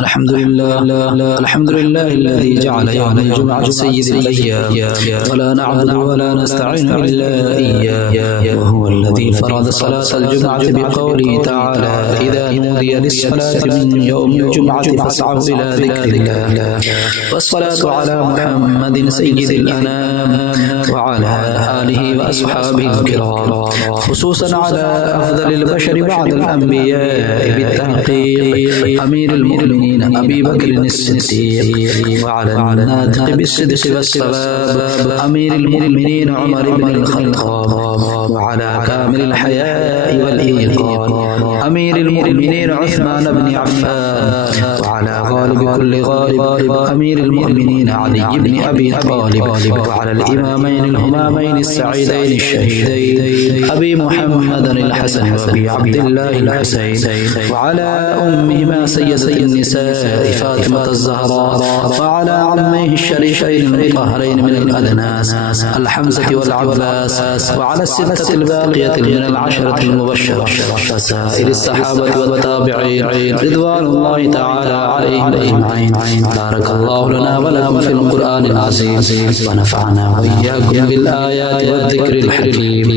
الحمد لله الذي جعل يوم الجمعة سيد الأيام ولا نعبد ولا نستعين إلا إياه وهو الذي فرض صلاة الجمعة بقوله تعالى إذا نودي للصلاة من يوم الجمعة فاسعوا إلى ذكر الله والصلاة على محمد سيد الأنام وعلى آله وأصحابه الكرام خصوصا على أفضل البشر بعد الأنبياء بالتحقيق أمير المؤمنين أبي بكر الصديق وعلى الناطق بالصدق والصواب أمير المؤمنين عمر بن الخطاب وعلى كامل الحياء والإيقان أمير المؤمنين عثمان بن عفان وعلى غالب كل غالب أمير المؤمنين علي بن أبي طالب وعلى الإمامين الهمامين السعيدين الشهيدين أبي محمد الحسن وأبي عبد الله الحسين وعلى أمهما سيدة النساء فاطمة الزهراء وعلى عميه الشريفين المطهرين من الأدناس الحمزة والعباس وعلى الستة الباقية من العشرة المبشرة وسائر الصحابة والتابعين رضوان الله تعالى عليهم أجمعين. بارك الله لنا ولكم في القرآن العظيم ونفعنا وإياكم بالآيات والذكر الحكيم.